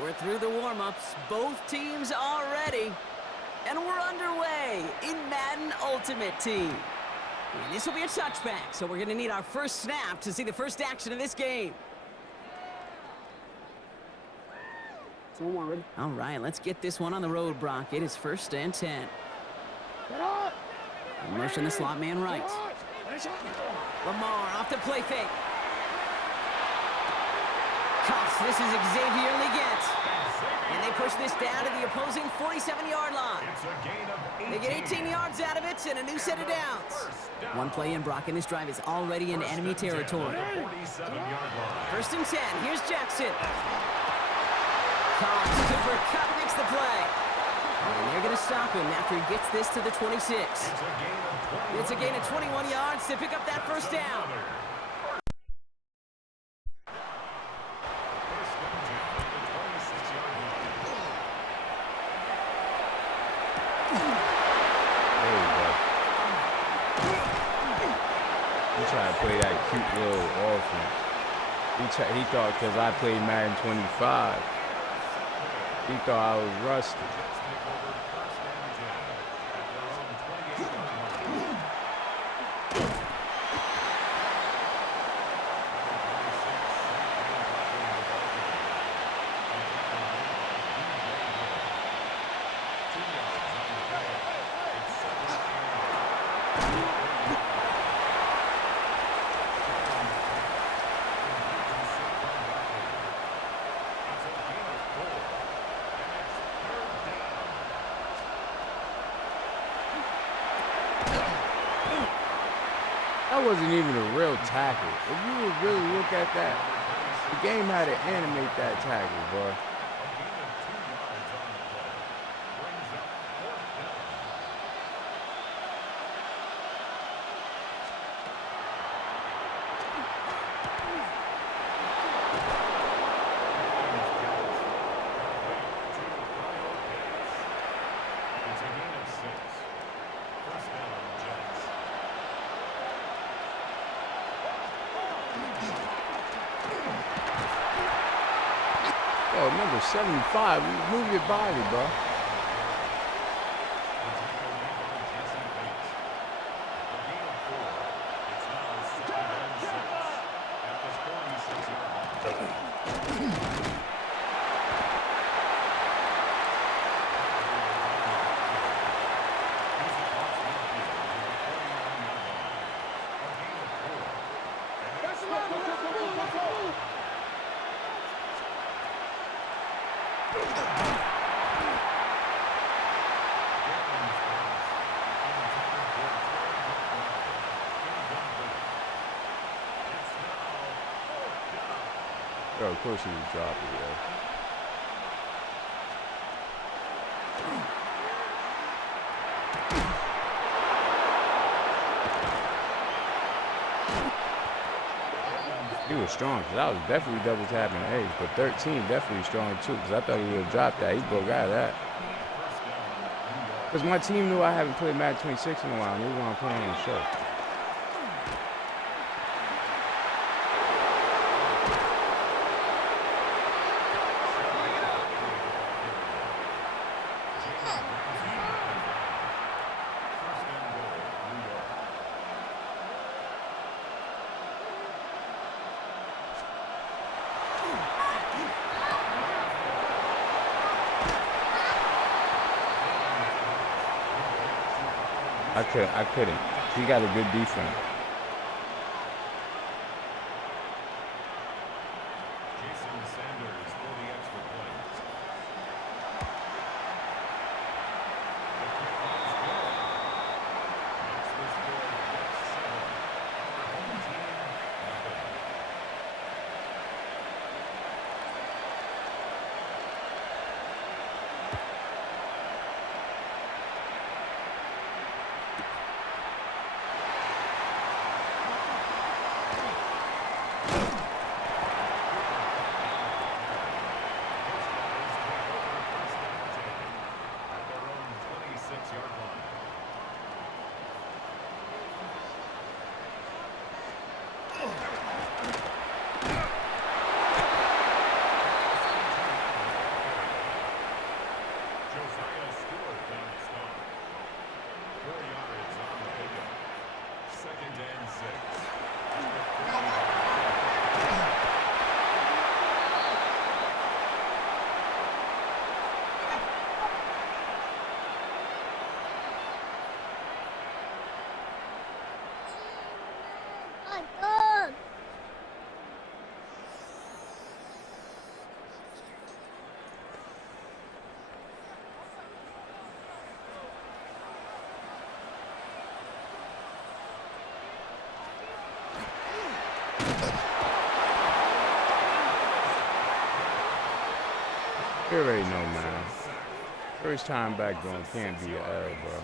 We're through the warm-ups. Both teams are ready. And we're underway in Madden Ultimate Team. And this will be a touchback, so we're going to need our first snap to see the first action of this game. Forward. All right, let's get this one on the road, Brock. It is 1st and 10. Motion the slot man right. Lamar off the play fake. Cuffs, this is Xavier Leggett. And they push this down to the opposing 47-yard line. They get 18 yards out of it and a new set of downs. One play in, Brock, and this drive is already in enemy territory. 1st and 10, here's Jackson. Cooper Kupp makes the play. And they're going to stop him after he gets this to the 26. It's a gain of 21 yards to pick up that first down. Trying to play that cute little offense. He thought because I played Madden 25, he thought I was rusty. That wasn't even a real tackle. If you would really look at that, the game had to animate that tackle, bro. Yo, number 75. Move your body, bro. Yo, of course he was dropping, yo. He was strong, because I was definitely double tapping A, but 13 definitely strong too, because I thought he would have dropped that. He broke out of that. Because my team knew I haven't played Madden 26 in a while, and they want to play on the show. I couldn't. He got a good defense. You already know, man. First time back going can't be an L, bro.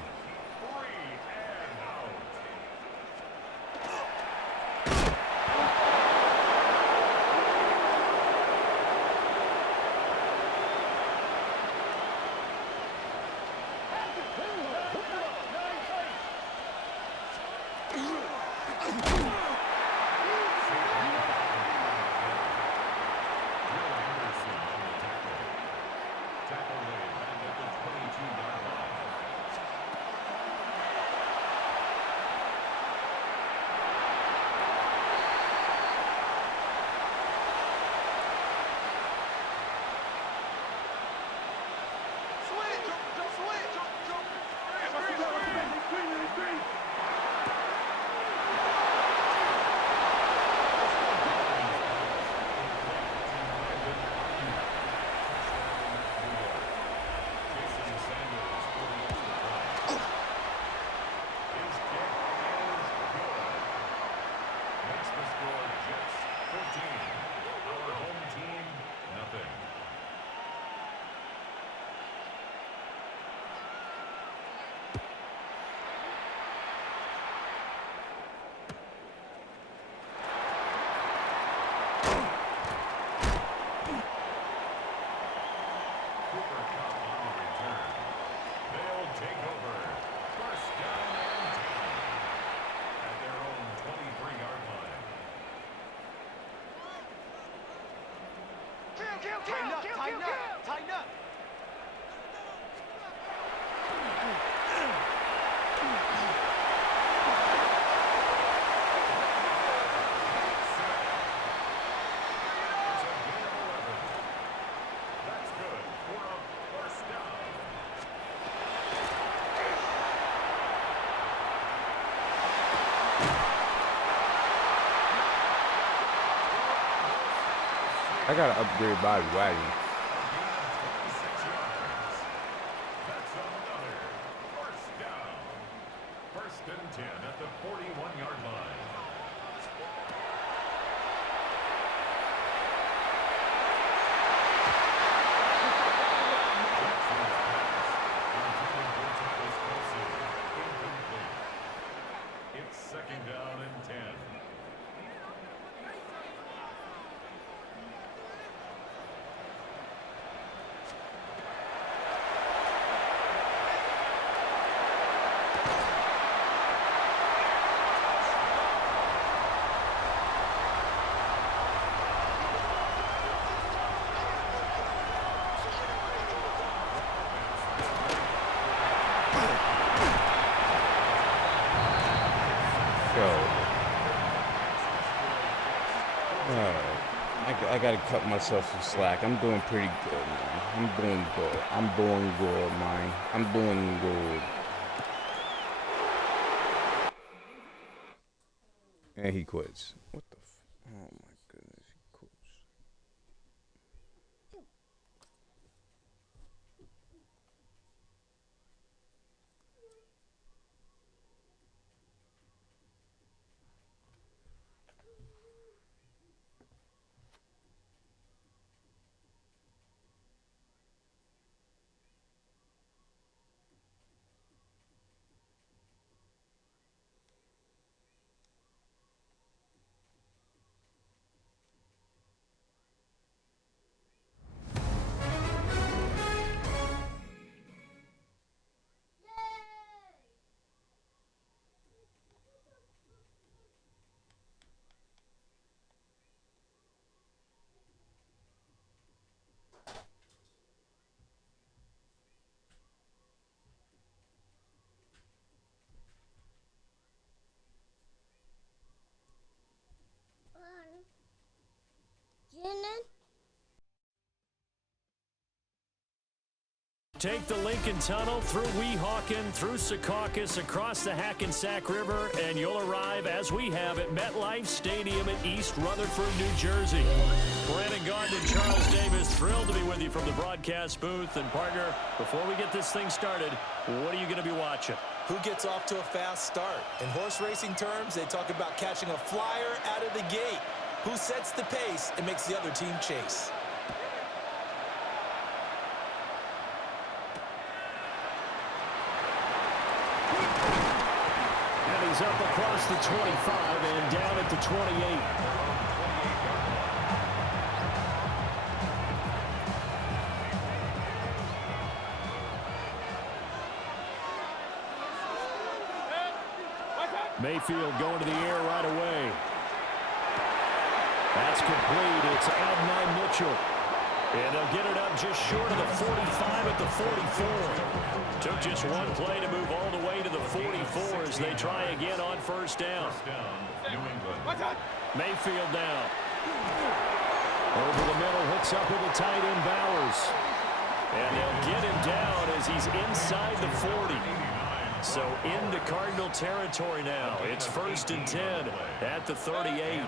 Tighten up. I gotta upgrade Bobby Wagner. That's another first down. First and 10 at the 41-yard line. It's second down and 10. I gotta cut myself some slack. I'm doing pretty good, man. I'm doing good. Man. I'm doing good. And he quits. What the oh my goodness, he quits. Take the Lincoln Tunnel through Weehawken, through Secaucus, across the Hackensack River, and you'll arrive, as we have, at MetLife Stadium in East Rutherford, New Jersey. Brandon Gaudin and Charles Davis, thrilled to be with you from the broadcast booth. And, partner, before we get this thing started, what are you going to be watching? Who gets off to a fast start? In horse racing terms, they talk about catching a flyer out of the gate. Who sets the pace and makes the other team chase? He's up across the 25 and down at the 28. Mayfield going to the air right away. That's complete. It's Adonai Mitchell. And they'll get it up just short of the 45 at the 44. Took just one play to move all the way to the 44 as they try again on first down. Mayfield down. Over the middle, hooks up with the tight end Bowers. And they'll get him down as he's inside the 40. So into Cardinal territory now. It's first and 10 at the 38.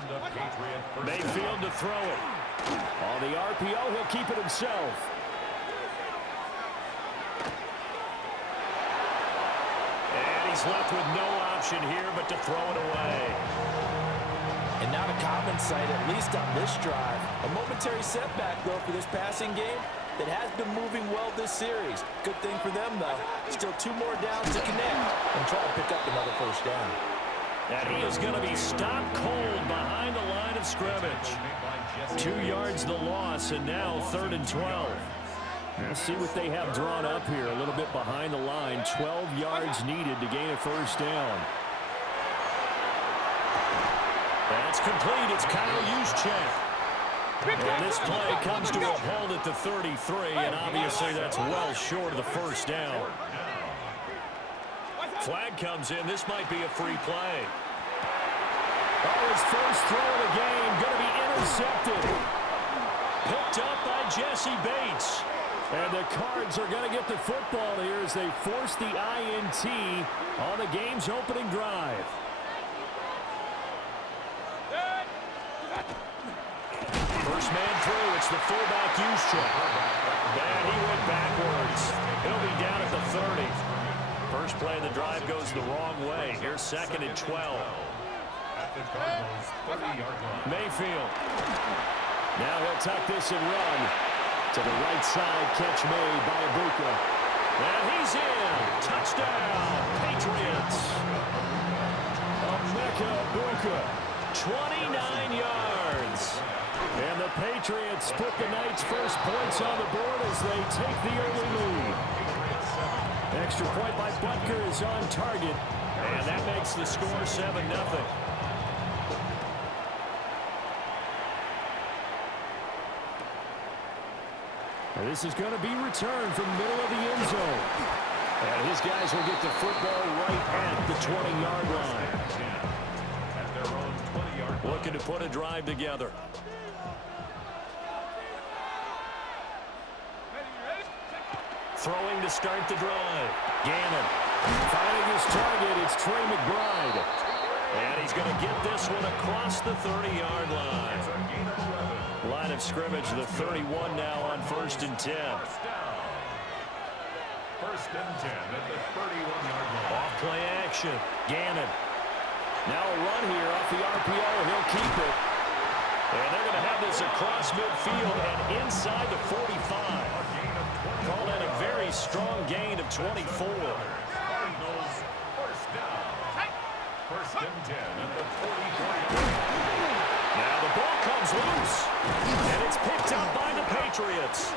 Mayfield to throw it. On the RPO, he'll keep it himself. And he's left with no option here but to throw it away. And not a common sight, at least on this drive. A momentary setback, though, for this passing game that has been moving well this series. Good thing for them, though. Still 2 more downs to connect and try to pick up another first down. And he is going to be stopped cold behind the line of scrimmage. 2 yards the loss, and now 3rd and 12. Let's see what they have drawn up here. A little bit behind the line. 12 yards needed to gain a first down. That's complete. It's Kyle Juszczyk. And this play comes to a halt at the 33, and obviously that's well short of the first down. Flag comes in. This might be a free play. Oh, his first throw of the game going to be intercepted. Picked up by Jesse Bates. And the Cards are going to get the football here as they force the INT on the game's opening drive. First man through. It's the fullback Juszczyk. And he went backwards. He'll be down at the 30. First play of the drive goes the wrong way. Here's 2nd and 12. Mayfield. Now he'll tuck this and run. To the right side, catch made by Ibuka. And he's in. Touchdown, Patriots. Emeka Ibuka, 29 yards. And the Patriots put the Knights' first points on the board as they take the early lead. Extra point by Butker is on target. And that makes the score 7-0. This is going to be returned from the middle of the end zone. And his guys will get the football right at the 20-yard line. Looking to put a drive together. Throwing to start the drive. Gannon finding his target. It's Trey McBride. And he's going to get this one across the 30-yard line. Line of scrimmage, the 31 now on 1st and 10. 1st and 10 at the 31-yard line. Off play action. Gannon. Now a run here off the RPO. He'll keep it. And they're going to have this across midfield and inside the 45. Call that a very strong gain of 24. Cardinals, 1st down. 1st and 10 at the 44. Now the ball comes loose, and it's picked up by the Patriots.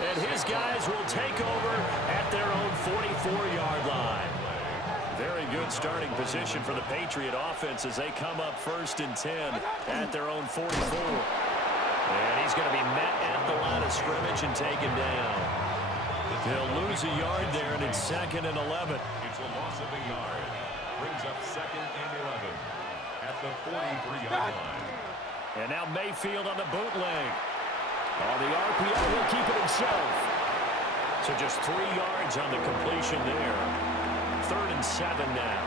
And his guys will take over at their own 44-yard line. Very good starting position for the Patriot offense as they come up 1st and 10 at their own 44. And he's going to be met at the line of scrimmage and taken down. They'll lose a yard there, and it's 2nd and 11. It's a loss of a yard. Brings up 2nd and 11 at the 43-yard line. And now Mayfield on the bootleg. On the RPO, he'll keep it himself. So just 3 yards on the completion there. 3rd and 7 now.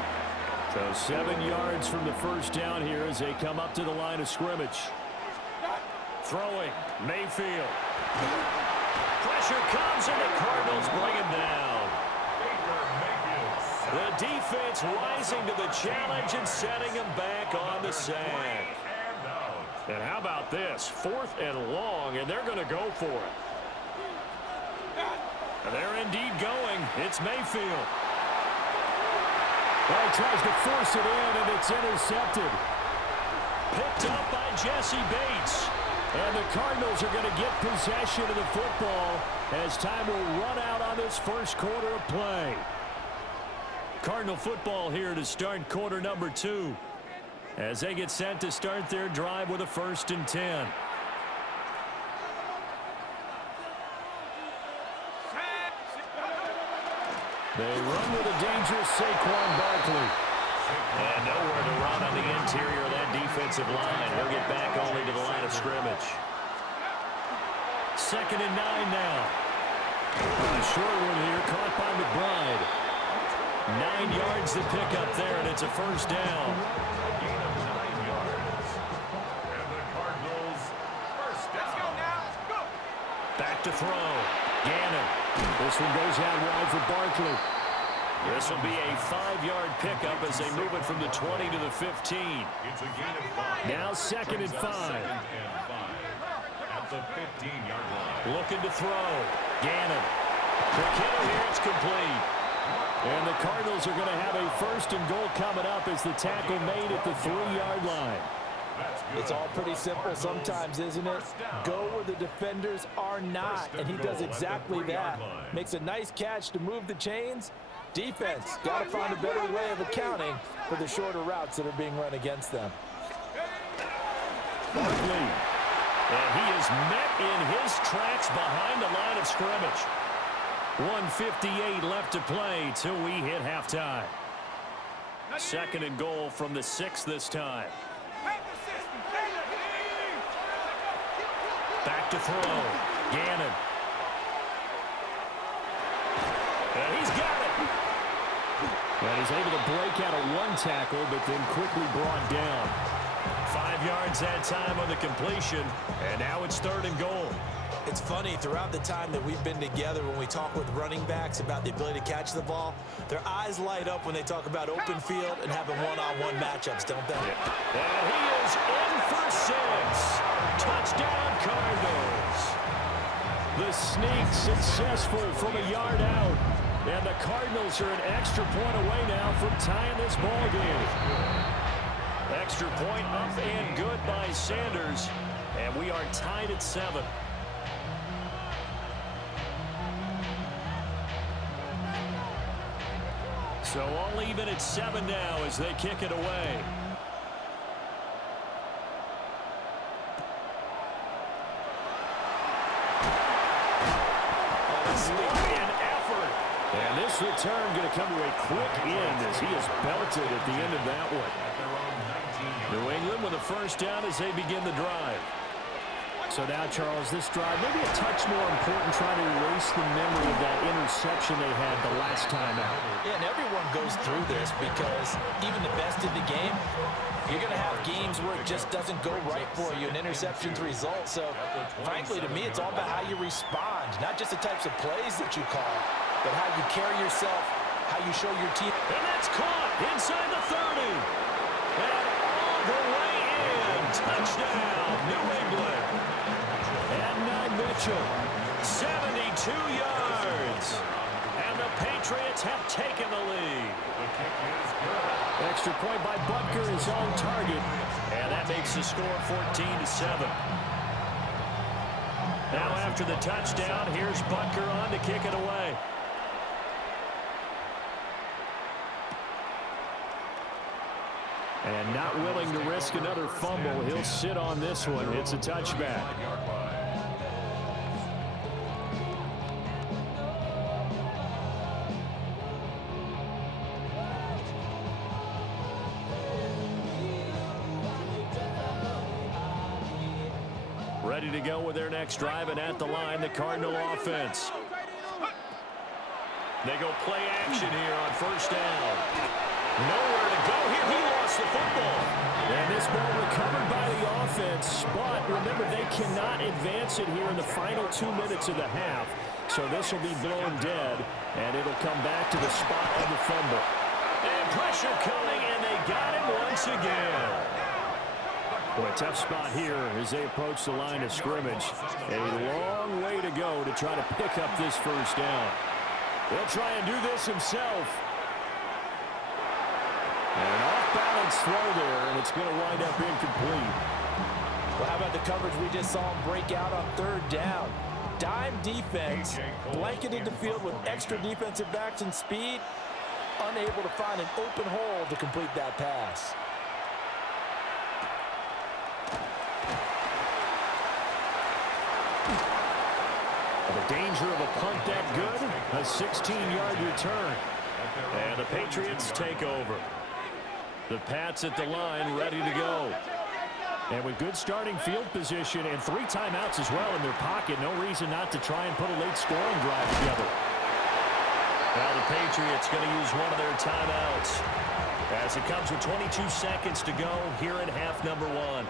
So 7 yards from the first down here as they come up to the line of scrimmage. Throwing, Mayfield. Pressure comes, and the Cardinals bring him down. The defense rising to the challenge and setting him back on the sack. And how about this? 4th and long, and they're going to go for it. And they're indeed going. It's Mayfield. Well, he tries to force it in, and it's intercepted. Picked up by Jesse Bates. And the Cardinals are going to get possession of the football as time will run out on this first quarter of play. Cardinal football here to start quarter number 2. As they get set to start their drive with a 1st and 10. They run with a dangerous Saquon Barkley. And nowhere to run on the interior of that defensive line. He'll get back only to the line of scrimmage. 2nd and 9 now. A short one here caught by McBride. 9 yards to pick up there, and it's a 1st down. Back to throw. Gannon. This one goes out wide for Barkley. This will be a 5-yard pickup as they move it from the 20 to the 15. It's a gain of 5. Now 2nd and 5. 2nd and 5 at the 15-yard line. Looking to throw. Gannon. Quick hitter here. It's complete. And the Cardinals are going to have a 1st and goal coming up as the tackle made at the 3-yard line. It's all pretty simple sometimes, isn't it? Go where the defenders are not, and he does exactly that. Makes a nice catch to move the chains. Defense got to find a better way of accounting for the shorter routes that are being run against them. Barkley. And he is met in his tracks behind the line of scrimmage. 1:58 left to play till we hit halftime. 2nd and goal from the 6 this time. Back to throw. Gannon. And he's got it. And he's able to break out of one tackle, but then quickly brought down. 5 yards that time on the completion, and now it's 3rd and goal. It's funny, throughout the time that we've been together, when we talk with running backs about the ability to catch the ball, their eyes light up when they talk about open field and having one-on-one matchups, don't they? And he is in for 6. Touchdown, Cardinals. The sneak successful from a yard out. And the Cardinals are an extra point away now from tying this ball game. Extra point up and good by Sanders. And we are tied at 7. So all even at 7 now as they kick it away. And this return going to come to a quick end as he is belted at the end of that one. New England with a first down as they begin the drive. So now, Charles, this drive maybe a touch more important, trying to erase the memory of that interception they had the last time out. Yeah, and everyone goes through this because even the best in the game, you're going to have games where it just doesn't go right for you, and interceptions result. So, frankly, to me, it's all about how you respond, not just the types of plays that you call, but how you carry yourself, how you show your team. And that's caught inside the 30. And all the way in. Touchdown, New England. And now Mitchell, 72 yards. And the Patriots have taken the lead. Extra point by Butker is on target. And that makes the score 14-7. Now after the touchdown, here's Butker on to kick it away. And not willing to risk another fumble. He'll sit on this one. It's a touchback. Ready to go with their next drive, and at the line, the Cardinal offense. They go play action here on first down. Nowhere to go here. He lost the football. And this ball recovered by the offense. But remember, they cannot advance it here in the final 2 minutes of the half. So this will be blown dead, and it'll come back to the spot of the fumble. And pressure coming, and they got him once again. Well, a tough spot here as they approach the line of scrimmage. A long way to go to try to pick up this first down. He'll try and do this himself. And an off-balance throw there, and it's going to wind up incomplete. Well, how about the coverage we just saw him break out on 3rd down? Dime defense, blanketed the field with extra defensive backs and speed, unable to find an open hole to complete that pass. The danger of a punt that good, a 16-yard return. And the Patriots take over. The Pats at the line, ready to go. And with good starting field position and 3 timeouts as well in their pocket, no reason not to try and put a late scoring drive together. Now the Patriots going to use one of their timeouts as it comes with 22 seconds to go here in half number 1.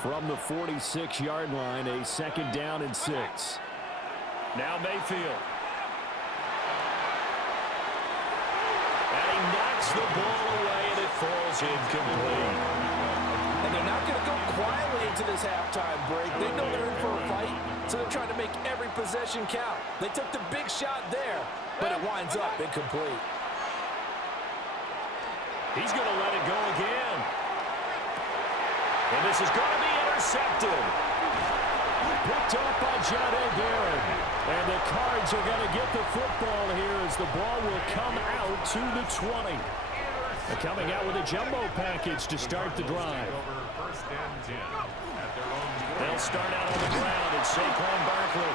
From the 46-yard line, a 2nd down and 6. Now Mayfield. And he knocks the ball away, and it falls incomplete. And they're not going to go quietly into this halftime break. They know they're in for a fight, so they're trying to make every possession count. They took the big shot there, but it winds up incomplete. He's going to let it go again. And this is going to be intercepted. Picked up by Jahdae Barron. And the Cards are going to get the football here as the ball will come out to the 20. They're coming out with a jumbo package to start the drive. First and 10 at their own They'll start out on the ground. It's Saquon Barkley.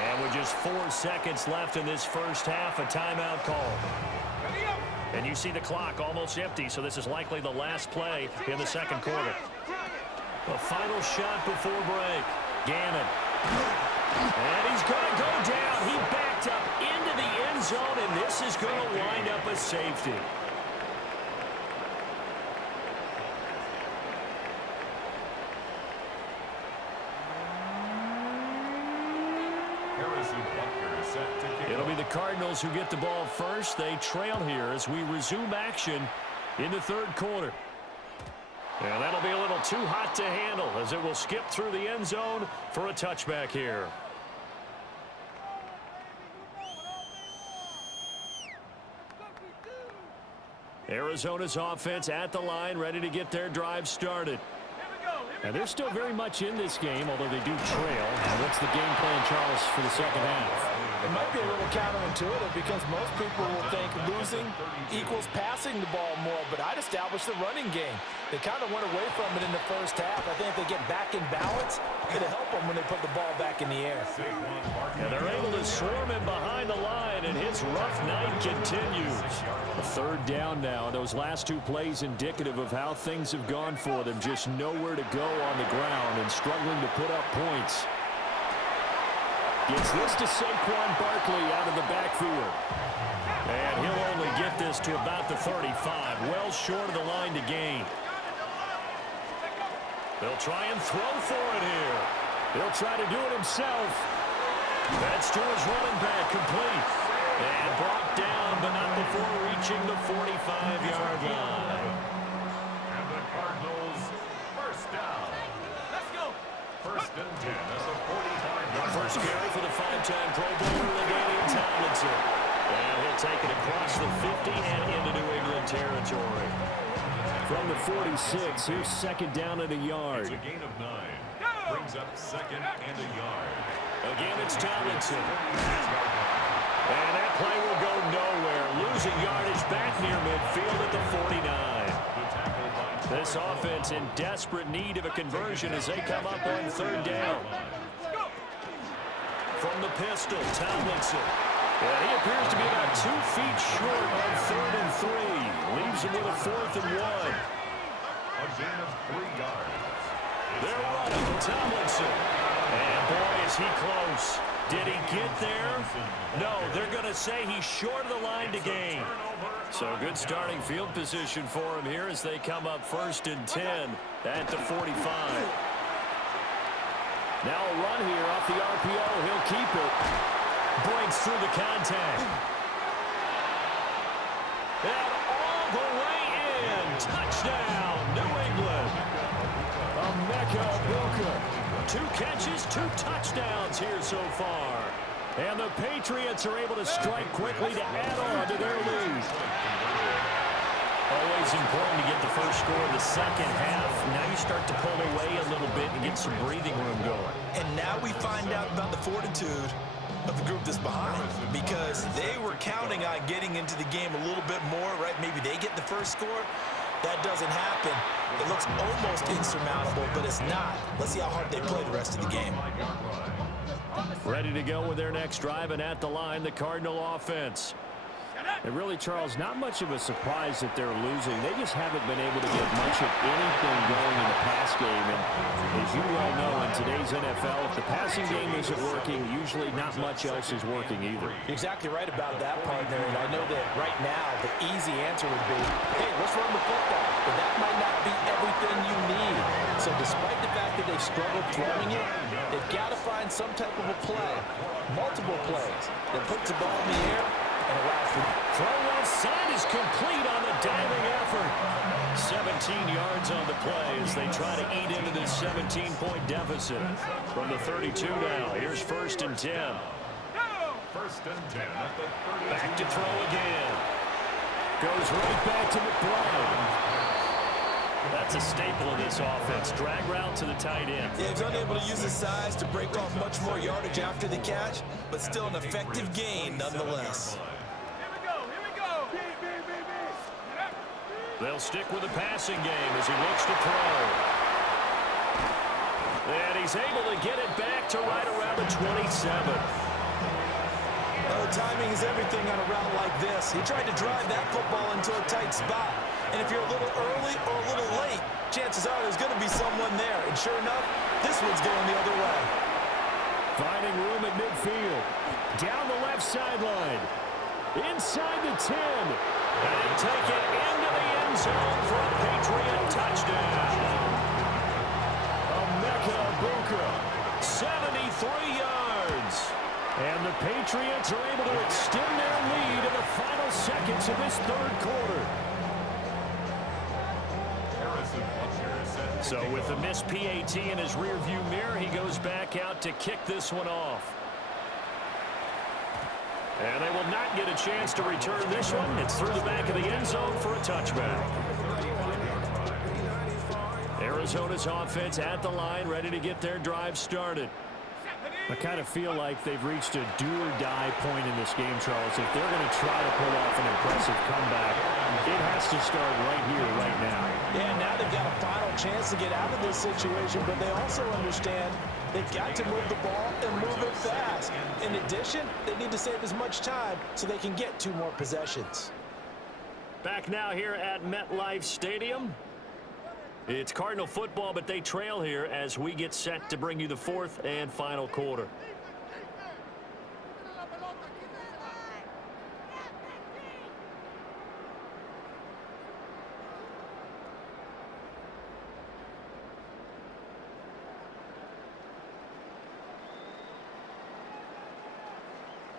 And with just 4 seconds left in this first half, a timeout call. And you see the clock almost empty, so this is likely the last play in the second quarter. The final shot before break. Gannon. And he's going to go down. He backed up into the end zone, and this is going to wind up a safety. It'll be the Cardinals who get the ball first. They trail here as we resume action in the third quarter. And that'll be a little too hot to handle as it will skip through the end zone for a touchback here. Arizona's offense at the line, ready to get their drive started. And they're still very much in this game, although they do trail. And what's the game plan, Charles, for the second half? It might be a little counterintuitive because most people will think losing equals passing the ball more, but I'd establish the running game. They kind of went away from it in the first half. I think if they get back in balance, it'll help them when they put the ball back in the air. And they're able to swarm him behind the line, and his rough night continues. A third down now. Those last 2 plays indicative of how things have gone for them. Just nowhere to go on the ground and struggling to put up points. Gets this to Saquon Barkley out of the backfield. And he'll only get this to about the 35. Well short of the line to gain. They'll try and throw for it here. He'll try to do it himself. That's to his running back, complete. And brought down, but not before reaching the 45-yard line. And the Cardinals, first down. Let's go. First and 10 at the 45-yard line. First carry for the 5-time Pro Bowler, LaDainian Tomlinson. And he'll take it across the 50 and into New England territory. From the 46, here's second down and a yard. It's a gain of 9. Brings up second and a yard. Again, it's Tomlinson. And that play will go nowhere. Losing yardage back near midfield at the 49. This offense in desperate need of a conversion as they come up on third down. From the pistol, Tomlinson. And he appears to be about 2 feet short on third and 3. Leaves him with a 4th and 1. A gain of 3 yards. They're running Tomlinson. And boy, is he close. Did he get there? No, they're going to say he's short of the line to gain. So good starting field position for him here as they come up first and 10 at the 45. Now a run here off the RPO. He'll keep it. Breaks through the contact. And all the way in. Touchdown, New England. Emeka Egbuka. 2 catches, 2 touchdowns here so far. And the Patriots are able to strike quickly to add on to their lead. Always important to get the first score of the second half. Now you start to pull away a little bit and get some breathing room going. And now we find out about the fortitude of the group that's behind, because they were counting on getting into the game a little bit more, right? Maybe they get the first score. That doesn't happen. It looks almost insurmountable, but it's not. Let's see how hard they play the rest of the game. Ready to go with their next drive, and at the line, the Cardinal offense. And really, Charles, not much of a surprise that they're losing. They just haven't been able to get much of anything going in the pass game. And as you well know, in today's NFL, if the passing game isn't working, usually not much else is working either. You're exactly right about that, partner. And I know that right now the easy answer would be, hey, let's run the football. But that might not be everything you need. So despite the fact that they've struggled throwing it, they've got to find some type of a play, multiple plays, that puts the ball in the air and allows for throw left side is complete on the diving effort. 17 yards on the play as they try to eat into this 17-point deficit. From the 32 now, here's first and 10. First and 10 at the 32. Back to throw again. Goes right back to McBride. That's a staple of this offense. Drag route to the tight end. Yeah, he's unable to use his size to break off much more yardage after the catch, but still an effective gain nonetheless. They'll stick with the passing game as he looks to throw. And he's able to get it back to right around the 27. Well, timing is everything on a route like this. He tried to drive that football into a tight spot. And if you're a little early or a little late, chances are there's going to be someone there. And sure enough, this one's going the other way. Finding room at midfield. Down the left sideline. Inside the 10. And they take it into the end zone for a Patriot touchdown. Emeka Buka, 73 yards. And the Patriots are able to extend their lead in the final seconds of this third quarter. So with the missed PAT in his rearview mirror, he goes back out to kick this one off. And they will not get a chance to return this one. It's through the back of the end zone for a touchback. Arizona's offense at the line, ready to get their drive started. I kind of feel like they've reached a do-or-die point in this game, Charles. If they're going to try to pull off an impressive comeback, it has to start right here, right now. Yeah, now they've got a final chance to get out of this situation, but they also understand they've got to move the ball and move it fast. In addition, they need to save as much time so they can get 2 more possessions. Back now here at MetLife Stadium. It's Cardinal football, but they trail here as we get set to bring you the 4th and final quarter.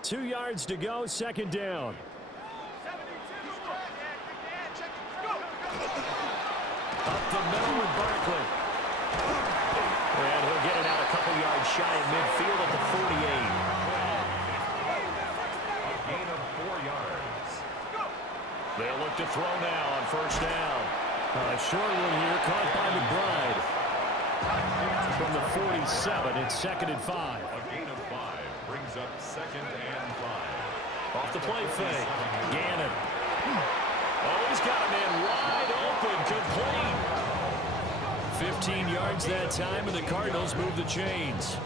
Two yards to go, second down. Up the middle with Barkley. And he'll get it out a couple yards shy of midfield at the 48. A gain of 4 yards. They'll look to throw now on first down. A short one here, caught by McBride. From the 47, it's 2nd and 5. A gain of 5 brings up 2nd and 5. Off the play fake. Gannon. Oh, he's got a man wide open, complete. 15 yards that time, and the Cardinals move the chains.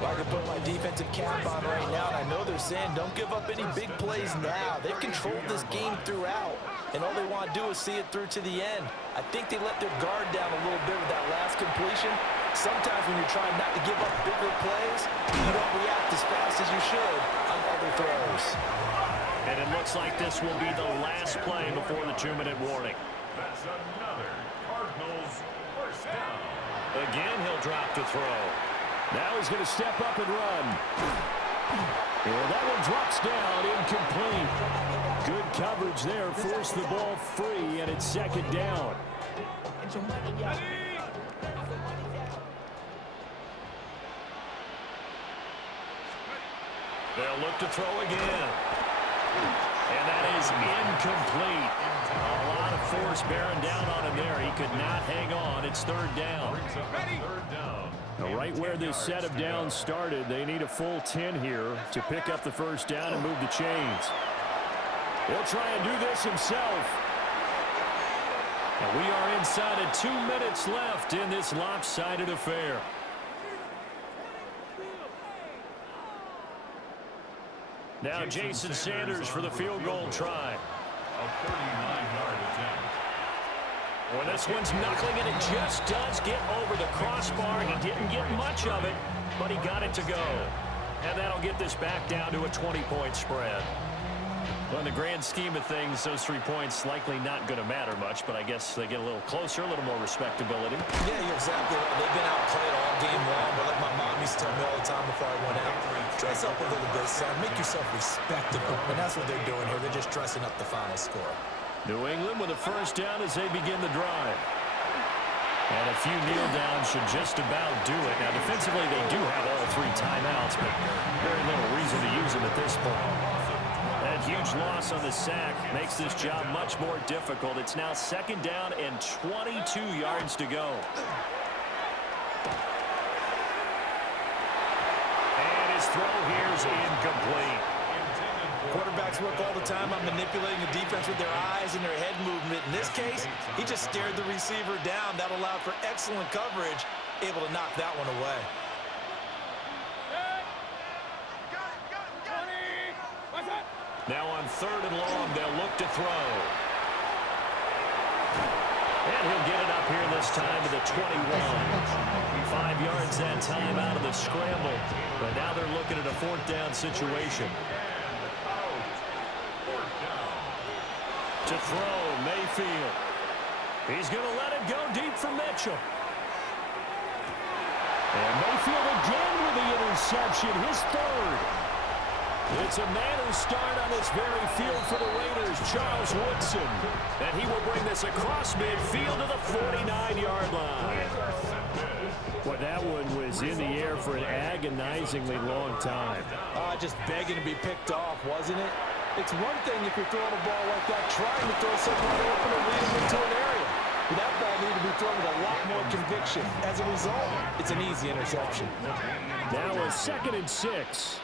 Well, I can put my defensive cap on right now, and I know they're saying don't give up any big plays now. They've controlled this game throughout, and all they want to do is see it through to the end. I think they let their guard down a little bit with that last completion. Sometimes when you're trying not to give up bigger plays, you don't react as fast as you should on other throws. And it looks like this will be the last play before the 2-minute warning. That's another Cardinals first down. Again, he'll drop to throw. Now he's going to step up and run. And that one drops down, incomplete. Good coverage there, forced the ball free, and it's 2nd down. They'll look to throw again. And that is incomplete. A lot of force bearing down on him there. He could not hang on. It's 3rd down. Now, right where this set of downs started, they need a full 10 here to pick up the first down and move the chains. He'll try and do this himself. And we are inside of 2 minutes left in this lopsided affair. Now Jason Sanders for the field goal try. A 39-yard attempt. Well, this one's knuckling, and it just does get over the crossbar. He didn't get much of it, but he got it to go. And that'll get this back down to a 20-point spread. Well, in the grand scheme of things, those 3 points likely not going to matter much, but I guess they get a little closer, a little more respectability. Yeah, you're exactly right. They've been outplayed all game long, but like my mom used to tell me all the time before I went out, dress up a little bit, son. Make yourself respectable. And that's what they're doing here. They're just dressing up the final score. New England with a first down as they begin the drive. And a few kneel downs should just about do it. Now, defensively, they do have all 3 timeouts, but very little reason to use them at this point. That huge loss on the sack makes this job much more difficult. It's now 2nd down and 22 yards to go. And his throw here is incomplete. Quarterbacks work all the time on manipulating the defense with their eyes and their head movement. In this case, he just stared the receiver down. That allowed for excellent coverage, able to knock that one away. Now on 3rd and long, they'll look to throw. And he'll get it up here this time to the 21. 5 yards that time out of the scramble. But now they're looking at a 4th down situation. To throw, Mayfield. He's going to let it go deep for Mitchell. And Mayfield again with the interception, his 3rd. It's a man-who start on this very field for the Raiders, Charles Woodson. And he will bring this across midfield to the 49-yard line. Well, that one was in the air for an agonizingly long time. Just begging to be picked off, wasn't it? It's one thing if you're throwing a ball like that, trying to throw someone open or lead them into an area. But that ball needed to be thrown with a lot more conviction. As a result, it's an easy interception. Now a 2nd and 6.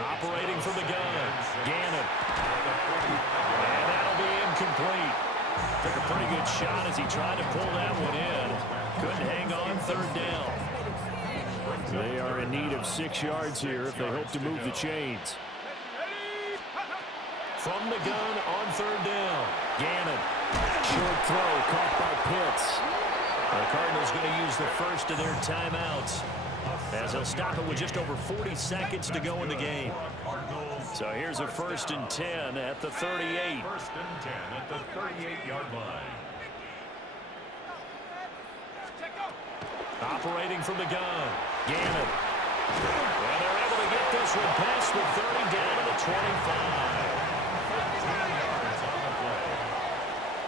Operating from the gun, Gannon. And that'll be incomplete. Took a pretty good shot as he tried to pull that one in. Couldn't hang on 3rd down. They are in need of 6 yards here if they hope to move the chains. From the gun on 3rd down, Gannon. Short throw caught by Pitts. The Cardinals going to use the first of their timeouts, as they'll stop it with just over 40 seconds to go in the game. So here's a 1st and 10 at the 38. 1st and 10 at the 38-yard line. Operating from the gun, Gannon. And they're able to get this one past the 30 down to the 25. 10 yards on the play.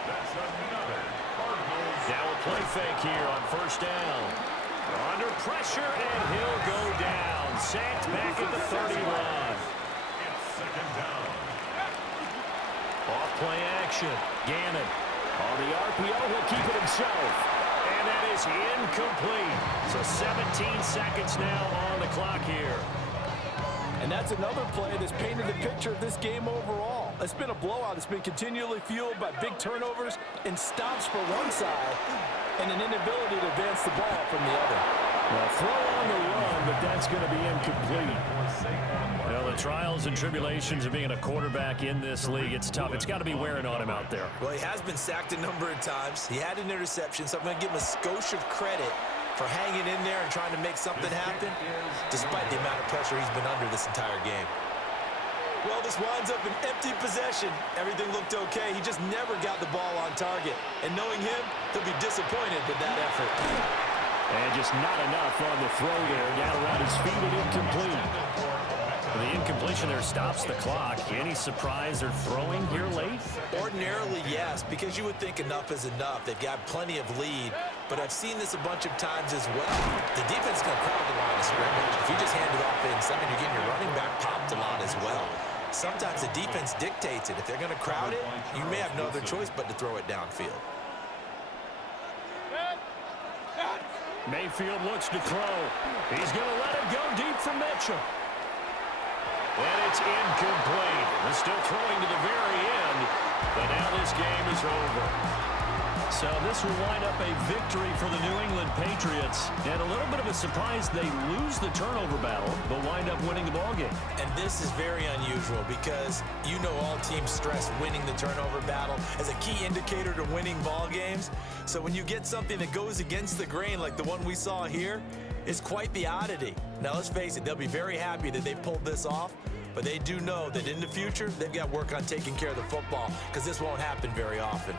That's another Cardinals. Now a play fake here on 1st down. Under pressure, and he'll go down. Sacked back at the 31. It's 2nd down. Off play action. Gannon. On the RPO, he'll keep it himself. And that is incomplete. So 17 seconds now on the clock here. And that's another play that's painted the picture of this game overall. It's been a blowout. It's been continually fueled by big turnovers and stops for one side and an inability to advance the ball from the other. Well, throw on the run, but that's going to be incomplete. Well, the trials and tribulations of being a quarterback in this league, it's tough. It's got to be wearing on him out there. Well, he has been sacked a number of times. He had an interception, so I'm going to give him a skosh of credit for hanging in there and trying to make something happen, despite the amount of pressure he's been under this entire game. Well, this winds up an empty possession. Everything looked okay. He just never got the ball on target. And knowing him, he'll be disappointed with that effort. And just not enough on the throw there. Got around his feet and incomplete. The incompletion there stops the clock. Any surprise they're throwing here late? Ordinarily, yes, because you would think enough is enough. They've got plenty of lead, but I've seen this a bunch of times as well. The defense is going to crowd the line of scrimmage. If you just hand it off inside, you're getting your running back popped a lot as well. Sometimes the defense dictates it. If they're going to crowd it, you may have no other choice but to throw it downfield. Mayfield looks to throw. He's going to let it go deep for Mitchell. And it's incomplete. They're still throwing to the very end, but now this game is over. So this will wind up a victory for the New England Patriots. And a little bit of a surprise, they lose the turnover battle, but wind up winning the ballgame. And this is very unusual because you know all teams stress winning the turnover battle as a key indicator to winning ball games. So when you get something that goes against the grain like the one we saw here, it's quite the oddity. Now let's face it, they'll be very happy that they pulled this off, but they do know that in the future, they've got work on taking care of the football because this won't happen very often.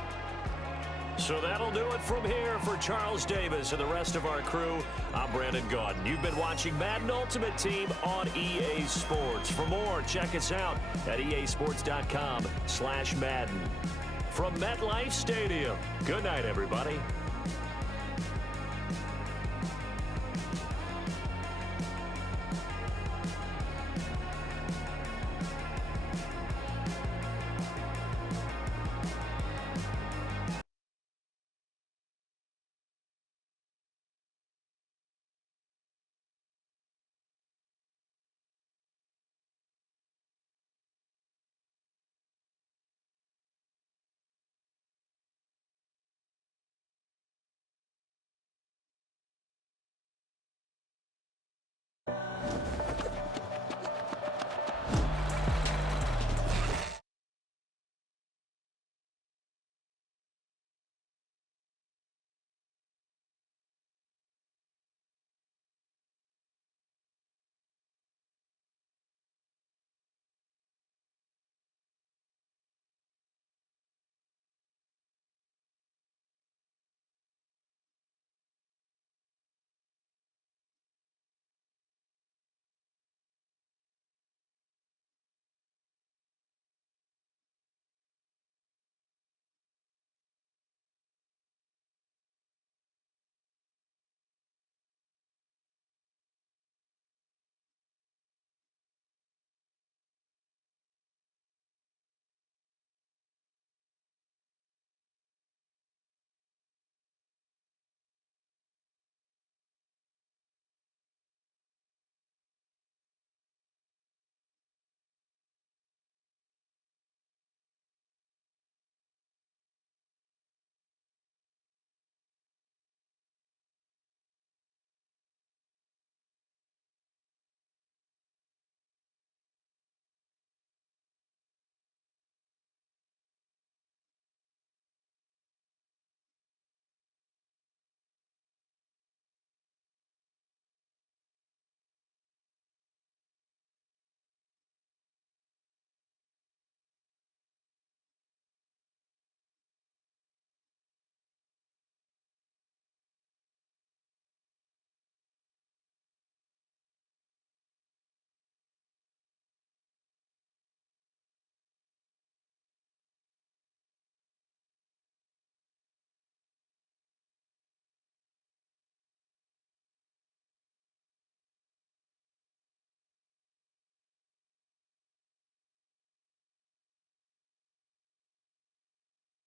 So that'll do it from here for Charles Davis and the rest of our crew. I'm Brandon Gaudin. You've been watching Madden Ultimate Team on EA Sports. For more, check us out at easports.com/Madden. From MetLife Stadium, good night, everybody.